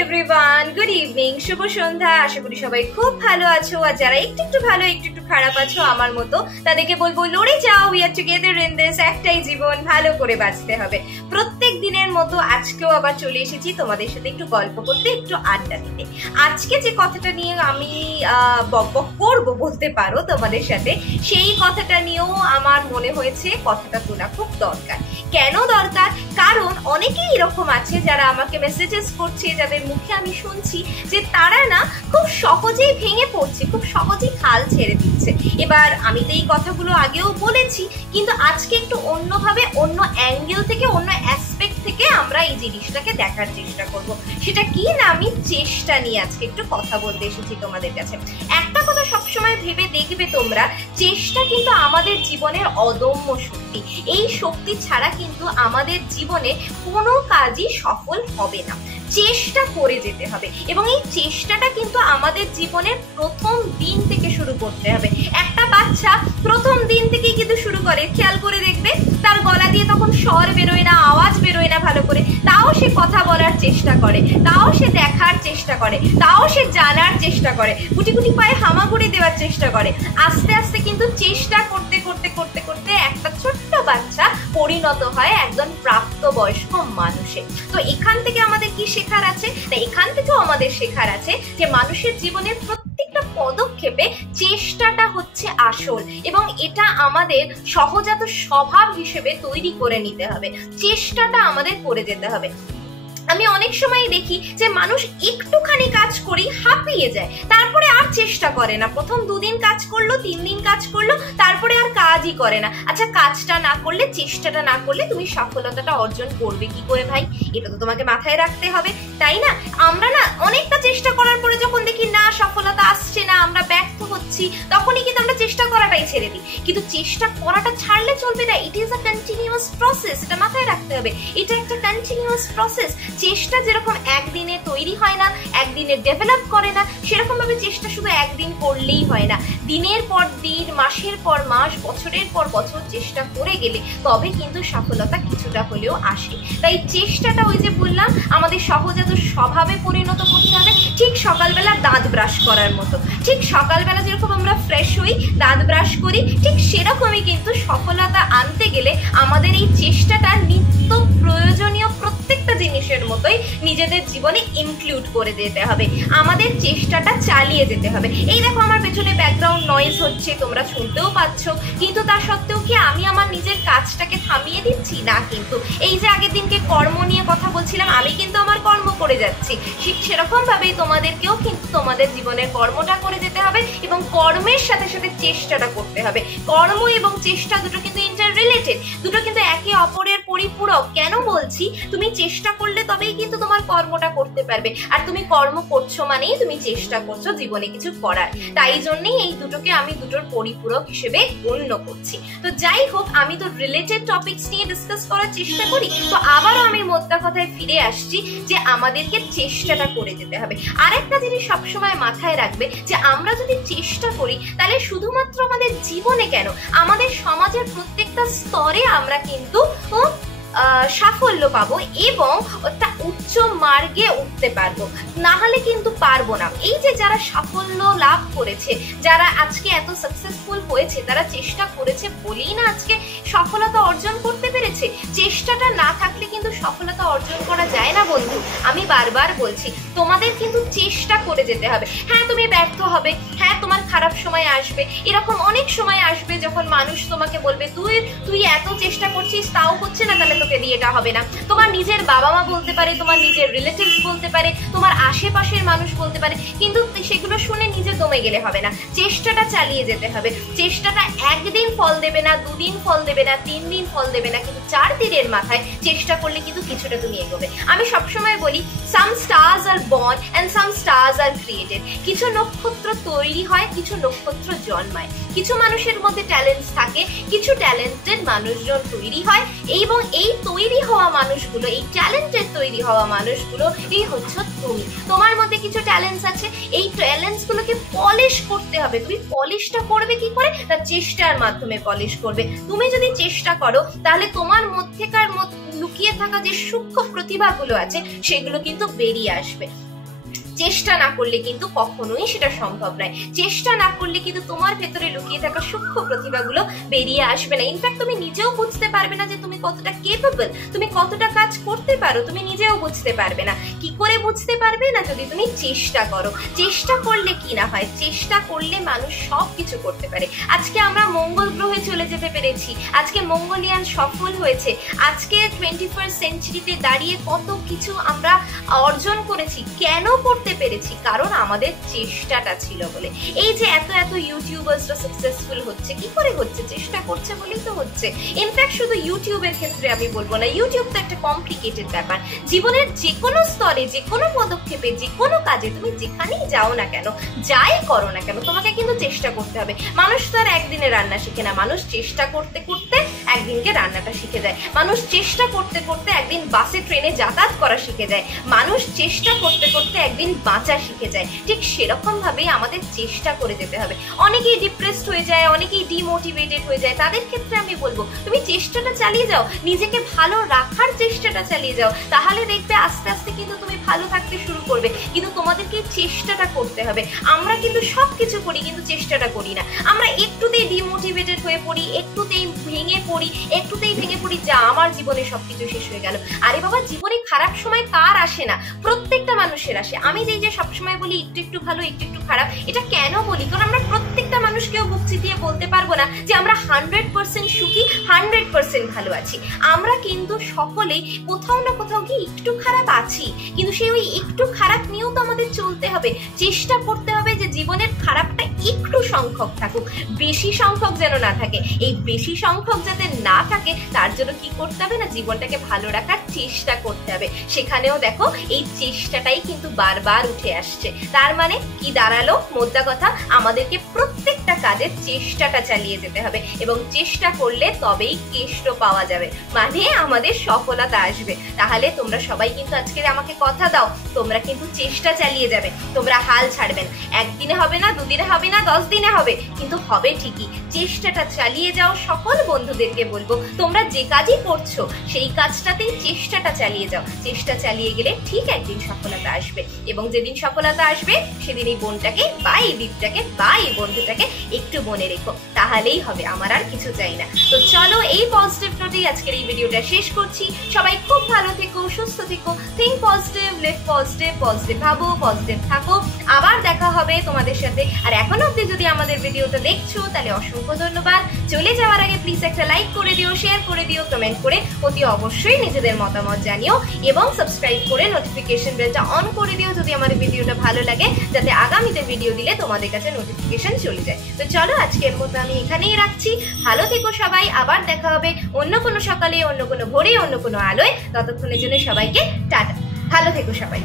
Everyone, good evening, শুভ সন্ধ্যা। আশা করি সবাই খুব ভালো আছো, আর যারা একটু একটু ভালো একটু একটু খারাপ আছো আমার মতো, তাদেরকে বলবো লড়ে যাও, we are together in this. একটাই জীবন, ভালো করে বাঁচতে হবে। প্রত্যেক দিনের মতো আজকেও আবার চলে এসেছি তোমাদের সাথে একটু গল্প করতে, একটু আড্ডা দিতে। আজকে যে কথাটা নিয়ে আমি বকবক করবো বলতে পারো তোমাদের সাথে, সেই কথাটা নিয়েও আমার মনে হয়েছে কথাটা তোলা খুব দরকার। কেন দরকার? কারণ অনেকেই এরকম আছে যারা আমাকে মেসেজেস করছে, যাদের মুখে আমি শুনছি যে তারা না খুব সহজেই ভেঙে পড়ছে, খুব সহজেই হাল ছেড়ে দিচ্ছে। এবার আমি তো এই কথাগুলো আগেও বলেছি, কিন্তু আজকে একটু অন্যভাবে, অন্য অ্যাঙ্গেল থেকে, অন্য অ্যাসপেক্ট থেকে আমরা এই জিনিসটাকে দেখার চেষ্টা করব। সেটা কি না, আমি চেষ্টা নিয়ে আজকে একটু কথা বলতে এসেছি তোমাদের কাছে। একটা কথা সবসময় ভেবে দেখবে তোমরা, চেষ্টা কিন্তু আমাদের জীবনের অদম্য শক্তি। এই শক্তি ছাড়া কিন্তু আমাদের জীবনে কোনো কাজই সফল হবে না। চেষ্টা করে যেতে হবে, এবং এই চেষ্টাটা কিন্তু আমাদের জীবনের প্রথম দিন থেকে শুরু করতে হবে। একটা বাচ্চা প্রথম দিন থেকেই কিন্তু শুরু করে, খেয়াল করে দেখবে তার গলা দিয়ে তখন স্বর বেরোয় না, আওয়াজ বেরোয় না ভালো করে, তাও সে কথা বলার চেষ্টা করে, তাও সে দেখার চেষ্টা করে, তাও সে জানার চেষ্টা করে, গুটি গুটি পায়ে হামাগুড়ি দেওয়ার চেষ্টা করে। আস্তে আস্তে কিন্তু চেষ্টা করতে করতে করতে করতে একটা ছোট্ট বাচ্চা পরিণত হয় একজন প্রাপ্তবয়স্ক মানুষে। তো এখান থেকে আমাদের কি শেখার আছে? এখান থেকেও আমাদের শেখার আছে যে মানুষের জীবনের প্রত্যেকটা পদক্ষেপে চেষ্টাটা হচ্ছে আসল, এবং এটা আমাদের সহজাত স্বভাব হিসেবে তৈরি করে নিতে হবে। চেষ্টাটা আমাদের করে যেতে হবে। আমি অনেক সময় দেখি যে মানুষ একটুখানি কাজ করেই হাঁপিয়ে যায়, তারপরে আর চেষ্টা করে না। প্রথম 2 দিন কাজ করলো, 3 দিন কাজ করলো, তারপরে আর কাজই করে না। আচ্ছা, কাজটা না করলে, চেষ্টাটা না করলে তুমি সফলতাটা অর্জন করবে কি করে ভাই? এটা তো তোমাকে মাথায় রাখতে হবে, তাই না? আমরা না অনেকটা চেষ্টা করার পরে যখন দেখি না সফলতা আসছে না, আমরা ব্যর্থ হচ্ছি, তখনই কিন্তু আমরা চেষ্টা করাটাই ছেড়ে দিই। কিন্তু চেষ্টা করাটা ছাড়লে চলবে না। It is a continuous process, এটা মাথায় রাখতে হবে। এটা একটা কন্টিনিউয়াস প্রসেস। চেষ্টা যেরকম একদিনে তৈরি হয় না, একদিনে ডেভেলপ করে না, সেরকম ভাবে চেষ্টা শুধু একদিন করলেই হয় না। দিনের পর দিন, মাসের পর মাস, বছরের পর বছর চেষ্টা করে গেলে তবে কিন্তু সফলতা কিছুটা হলেও আসে। তাই চেষ্টাটা, ওই যে বললাম, আমাদের সহজাত স্বভাবে পরিণত করতে হবে। ঠিক সকালবেলা দাঁত ব্রাশ করার মতো, ঠিক সকালবেলা যেরকম আমরা ফ্রেশ হই, দাঁত ব্রাশ করি, ঠিক সেরকমই কিন্তু সফলতা আনতে গেলে আমাদের এই চেষ্টাটা নিত্য প্রয়োজনীয় প্রত্যেকটা জিনিসের মতোই নিজেদের জীবনে ইনক্লুড করে যেতে হবে। আমাদের চেষ্টাটা চালিয়ে যেতে হবে। এই দেখো আমার পেছনে ব্যাকগ্রাউন্ড নয়েজ হচ্ছে, তোমরা শুনতেও পাচ্ছ, কিন্তু তা সত্ত্বেও কি আমি আমার নিজের কাজটাকে থামিয়ে দিচ্ছি না? কিন্তু এই যে আগের দিনকে কর্ম নিয়ে কথা বলছিলাম, আমি কিন্তু আমার কর্ম করে যাচ্ছি। ঠিক সেরকম ভাবেই তোমাদেরকেও কিন্তু তোমাদের জীবনের কর্মটা করে যেতে হবে, এবং কর্মের সাথে সাথে চেষ্টাটা করতে হবে। কর্ম এবং চেষ্টা দুটো কিন্তু ইন্টার রিলেটেড, দুটো কিন্তু একে অপরের পরিপূরক। কেন বলছি? তুমি চেষ্টা করলে তবেই কিন্তু তোমার কর্মটা করতে পারবে, আর তুমি কর্ম করছো মানেই তুমি চেষ্টা করছো জীবনে কিছু করার। তাই জন্যই এই দুটোকে আমি দুটোর পরিপূরক হিসেবে গণ্য করছি। তো যাই হোক, আমি তো রিলেটেড টপিকস নিয়ে ডিসকাস করার চেষ্টা করি, তো আবারও আমি মোদ্দা কথায় ফিরে আসছি যে আমাদেরকে চেষ্টাটা করে যেতে হবে। আরেকটা জিনিস সবসময় মাথায় রাখবে যে আমরা যদি চেষ্টা করি, তাহলে শুধুমাত্র আমাদের জীবনে কেন, আমাদের সমাজের প্রত্যেকটা স্তরে আমরা কিন্তু সাফল্য পাবো এবং একটা উচ্চ মার্গে উঠতে পারবো। না হলে কিন্তু পারবো না। এই যে যারা সাফল্য লাভ করেছে, যারা আজকে এত সাকসেসফুল হয়েছে, তারা চেষ্টা করেছে বলেই না আজকে সফলতা অর্জন করতে পেরেছে। চেষ্টাটা না থাকলে কিন্তু সফলতা অর্জন করা যায় না বন্ধু। আমি বারবার বলছি, তোমাদের কিন্তু চেষ্টা করে যেতে হবে। হ্যাঁ, তুমি ব্যর্থ হবে, হ্যাঁ তোমার খারাপ সময় আসবে, এরকম অনেক সময় আসবে যখন মানুষ তোমাকে বলবে তুই এত চেষ্টা করছিস তাও হচ্ছে না, তাহলে তোকে দিয়ে এটা হবে না। তোমার নিজের বাবা মা বলতে পারে, তোমার নিজের রিলেটিভস বলতে পারে, তোমার আশেপাশের মানুষ বলতে পারে, কিন্তু সেগুলো শুনে নিজে দমে গেলে হবে না। চেষ্টাটা চালিয়ে যেতে হবে। চেষ্টাটা একদিন ফল দেবে না, 2 দিন ফল দেবে না, 3 দিন ফল দেবে না, কিন্তু 4 দিনের মাথায় চেষ্টা করলে কিন্তু কিছুটা তুমি এগোবে। আমি সবসময় বলি, some stars are born and some stars are created. কিছু নক্ষত্র তৈরি হয়, কিছু নক্ষত্র জন্মায়। কিছু মানুষের মধ্যে ট্যালেন্টস থাকে, কিছু ট্যালেন্টেড মানুষজন তৈরি হয়, এবং এই তৈরি হওয়া মানুষগুলো, এই ট্যালেন্টেড তৈরি হওয়া মানুষগুলো এই হচ্ছে তুমি। তোমার মধ্যে কিছু ট্যালেন্টস আছে, এই ট্যালেন্টস গুলোকে পলিশ করতে হবে। তুমি পলিশটা করবে কি করে? তার চেষ্টার মাধ্যমে পলিশ করবে। তুমি যদি চেষ্টা করো, তাহলে তোমার মধ্যেকার লুকিয়ে থাকা যে সূক্ষ্ম প্রতিভাগুলো আছে সেগুলো কিন্তু বেরিয়ে আসবে। চেষ্টা না করলে কিন্তু কখনোই সেটা সম্ভব নয়। চেষ্টা না করলে কিন্তু তোমার ভেতরে লুকিয়ে থাকা সূক্ষ্ম প্রতিভাগুলো বেরিয়ে আসবে না। ইনফ্যাক্ট তুমি নিজেও বুঝতে পারবে না যে তুমি কতটা কেপেবল, তুমি কতটা কাজ করতে পারো, তুমি নিজেও বুঝতে পারবে না। কি করে বুঝতে পারবে না? যদি তুমি চেষ্টা করো। চেষ্টা করলে কি না হয়, চেষ্টা করলে মানুষ সব কিছু করতে পারে। আজকে আমরা মঙ্গল গ্রহে চলে যেতে পেরেছি, আজকে মঙ্গলিয়ান সফল হয়েছে, আজকে 21st সেঞ্চুরিতে দাঁড়িয়ে কত কিছু আমরা অর্জন করেছি। কেন করতে পেরেছি? কারণ আমাদের চেষ্টাটা ছিল বলে। এই যে এত এত ইউটিউবার্সরা সাকসেসফুল হচ্ছে, কি করে হচ্ছে? চেষ্টা করছে বলেই তো হচ্ছে। ইনফ্যাক্ট শুধু ইউটিউবের ক্ষেত্রে আমি বলবো না, ইউটিউব তো একটা কমপ্লিকেটেড ব্যাপার। জীবনের যে কোনো স্তরে, যে কোনো পদক্ষেপে, যে কোনো কাজে তুমি যেখানেই যাও না কেন, যাই করো না কেন, তোমাকে কিন্তু চেষ্টা করতে হবে। মানুষ তো আর একদিনে রান্না শিখে না, মানুষ চেষ্টা করতে করতে একদিনকে রান্নাটা শিখে যায়। মানুষ চেষ্টা করতে করতে একদিন বাসে ট্রেনে যাতায়াত করা শিখে যায়। মানুষ চেষ্টা করতে করতে একদিন বাঁচা শিখে যায়। ঠিক সেরকম ভাবেই আমাদের চেষ্টা করে যেতে হবে। অনেকেই ডিপ্রেসড হয়ে যায়, অনেকেই ডিমোটিভেটেড হয়ে যায়, তাদের ক্ষেত্রে আমি বলবো তুমি চেষ্টাটা চালিয়ে যাও, নিজেকে ভালো রাখার চেষ্টাটা চালিয়ে যাও, তাহলে দেখবে আস্তে আস্তে কিন্তু তুমি ভালো থাকতে শুরু করবে। কিন্তু তোমাদেরকে চেষ্টাটা করতে হবে। আমরা কিন্তু সবকিছু করি কিন্তু চেষ্টাটা করি না। আমরা একটুতেই ডিমোটিভেটেড হয়ে পড়ি, একটুতেই ভেঙে পড়ি, যা আমার জীবনে সবকিছু শেষ হয়ে গেল। আরে বাবা, জীবনে খারাপ সময় কার আসে না? প্রত্যেকটা মানুষের আসে। আমি যে সবসময় বলি একটু একটু ভালো, একটু একটু খারাপ, এটা কেন বলি? কারণ আমরা প্রত্যেকটা মানুষকেও বুক চিতিয়ে বলতে পারবো না যে আমরা 100% সুখী, 100% ভালো আছি। আমরা কিন্তু সকলেই কোথাও না কোথাও গিয়ে একটু খারাপ আছি, কিন্তু সেই ওই একটু খারাপ নিয়েও তো আমাদের চলতে হবে। চেষ্টা করতে হবে যে জীবনের খারাপটা একটু সংখ্যক থাকুক, বেশি সংখ্যক যেন না থাকে। এই বেশি সংখ্যক যাতে না থাকে তার জন্য কি করতে হবে না, জীবনটাকে ভালো রাখার চেষ্টা করতে হবে। সেখানেও দেখো এই চেষ্টাটাই কিন্তু বারবার উঠে আসছে। তার মানে কি দাঁড়ালো? মোদ্দা কথা, আমাদেরকে প্রত্যেকটা কাজে চেষ্টাটা চালিয়ে যেতে হবে এবং চেষ্টা করলে তবেই কেষ্ট পাওয়া যাবে, মানে আমাদের সফলতা আসবে। তাহলে তোমরা সবাই কিন্তু আজকে আমাকে কথা দাও, তোমরা কিন্তু চেষ্টা চালিয়ে যাবে, তোমরা হাল ছাড়বেন। একদিনে হবে না, দুদিনে হবে না, 10 দিনে হবে, কিন্তু হবে ঠিকই। চেষ্টাটা চালিয়ে যাও। সকল বন্ধুদেরকে বলবো তোমরা যে কাজই করছো সেই কাজটাতেই চেষ্টাটা চালিয়ে যাও। চেষ্টা চালিয়ে গেলে ঠিক একদিন সফলতা আসবে এবং যেদিন সফলতা আসবে সেদিন এই বোনটাকে বা এই দীপটাকে বা এই বন্ধুটাকে একটু মনে রেখো, তাহলেই হবে। আমার আর কিছু চাই না। তো চলো এই পজিটিভ নোটেই আজকের এই ভিডিওটা শেষ করছি। সবাই খুব ভালো থেকো, সুস্থ থেকো, think positive, live positive, positive ভাবো, পজিটিভ থাকো। আবার দেখা হবে তোমাদের সাথে। আর এখনো অব্দি যদি আমাদের ভিডিওটা দেখছো তাহলে অসংখ্য ধন্যবাদ। চলে যাওয়ার আগে প্লিজ একটা লাইক করে দিও, শেয়ার করে দিও, কমেন্ট করে অতি অবশ্যই নিজেদের মতামত জানিও এবং সাবস্ক্রাইব করে নোটিফিকেশন বেলটা অন করে দিও যদি আমার ভিডিওটা ভালো লাগে, যাতে আগামীতে ভিডিও দিলে তোমাদের কাছে নোটিফিকেশন চলে যায়। তো চলো আজকের মতো আমি এখানেই রাখছি। ভালো থেকো সবাই। আবার দেখা হবে অন্য কোনো সকালে, অন্য কোনো ভোরে, অন্য কোনো আলোয়। ততক্ষণের জন্য সবাইকে টাটা। ভালো থেকো সবাই।